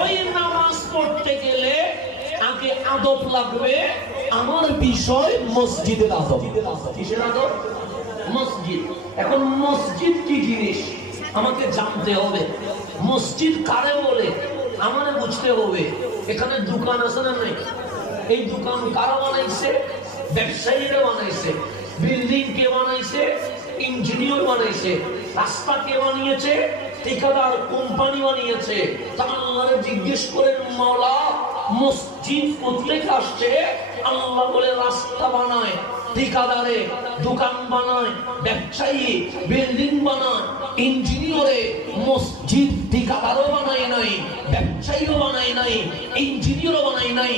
ওই নামাজ পড়তে গেলে আগে আদব লাগবে। আমার বিষয় মসজিদের আদব। কিসের আদব? মসজিদ। এখন মসজিদ কি জিনিস আমাকে জানতে হবে। মসজিদ কারে বলে আমারে বুঝতে হবে। এখানে দোকান আছে না নাই? এই দোকান কারা বানাইছে? ব্যবসায়ীরা বানাইছে। বিল্ডিং কে বানাইছে? ইঞ্জিনিয়ার বানাইছে। রাস্তা কে বানিয়েছে? ঠিকাদার কোম্পানি বানিয়েছে। তা আল্লাহরে জিজ্ঞেস করেন, মাওলা মসজিদ কোথেকে আসছে? আল্লাহ বলে রাস্তা বানায়, ঠিকাদারে দোকান বানায়, ব্যবসায়ী বিল্ডিং বানায়, ইঞ্জিনিয়ারে মসজিদ ঠিকাদারও বানায় নাই, ব্যবসায়ীও বানায় নাই, ইঞ্জিনিয়ারও বানায় নাই।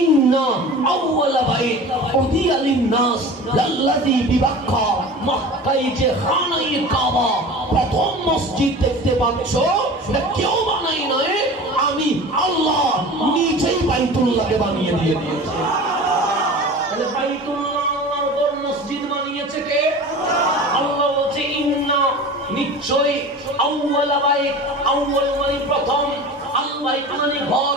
ইন্না আউওয়ালা বাইত উদিয়া লিন-নাস লাল্লাযী বিবাক্কা মক্কায় যে খানায়ে কাবা, প্রথম মসজিদ দেখতে পাচ্ছ এটা কেউ বানায় নাই, আমি আল্লাহ নিজেই বাইতুল্লাহকে বানিয়ে দিয়েছি। তাহলে বাইতুল্লাহ আল্লাহর উপর মসজিদ বানিয়েছে কে? আল্লাহ বলছে ইন্না, নিশ্চয়ই, আউওয়ালা বাইত, আউওয়াল মানে প্রথম, আল বাইত মানে ঘর,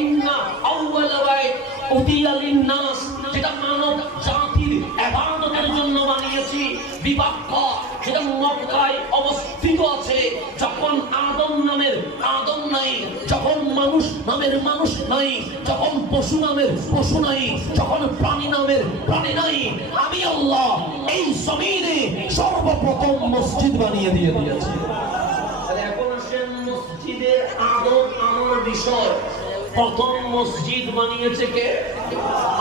ইন্না আউওয়ালা বাইত উদিয়া লিন-নাস যেটা মানব জাতির ইবাদতের জন্য বানিয়েছি, বিবাক্কা সেটা মক্কায় অবস্থিত আছে। যখন আদম নামের আদম নাই, যখন মানুষ নামের মানুষ নাই, যখন পশু নামের পশু নাই, যখন প্রাণী নামের প্রাণী নাই, আমি আল্লাহ এই জমিনে সর্বপ্রথম মসজিদ বানিয়ে দিয়েছি। এখন আসেন মসজিদের আদব আমার বিষয়। প্রথম মসজিদ বানিয়েছে কে?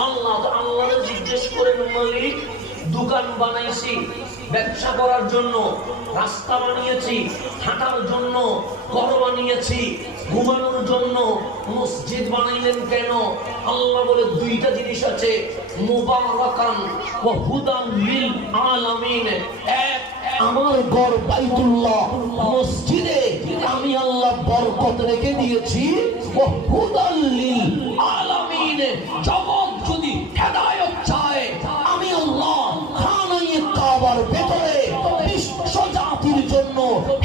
আল্লাহ। আল্লাহরে জিজ্ঞেস করেন, মালিক দোকান বানাইছি ব্যবসা করার জন্য, রাস্তা বানিয়েছি হাঁটার জন্য, ঘর বানিয়েছি ঘুমানোর জন্য, মসজিদ বানাইলেন কেন? আল্লাহ বলে দুইটা জিনিস আছে, মুবারাকান ওয়া হুদান লিল আলামিন। এক, আমার ঘর বাইতুল্লাহ, মসজিদে আমি আল্লাহ বরকত রেখে দিয়েছি, ওয়া হুদান লিল আলামিন। জগৎ যদি হেদায়েত চায়, আমি আল্লাহ খানায়ে কাবার ভেতরে বিশ্ব জাতির জন্য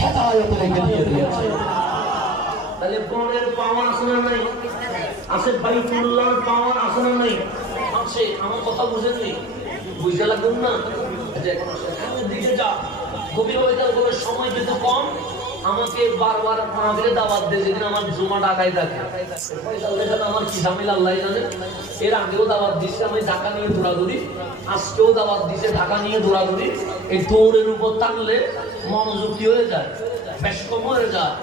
হেদায়েত রেখে দিয়েছি। তাহলে ঘরের পাওয়ার আছে না নাই? আছে। বাইতুল্লাহর পাওয়ার আছে না নাই? আছে। আমার কথা বুঝেননি? বুঝতে লাগবেন না? দিকে যা গভীর হয়ে যাওয়ার পরে সময় যেহেতু কম, আমাকে বারবার মাহফিলে দাওয়াত দিয়ে, যেদিন আমার জুমা ঢাকায় থাকে, আমার কি ঝামেলা আল্লাহ জানে। এর আগেও দাওয়াত দিচ্ছে আমি ঢাকা নিয়ে দৌড়াদৌড়ি, আজকেও দাওয়াত দিচ্ছে ঢাকা নিয়ে দৌড়াদৌড়ি। এই দৌড়ের উপর থাকলে মনোযোগ কি হয়ে যায়? বেশ কম হয়ে যায়।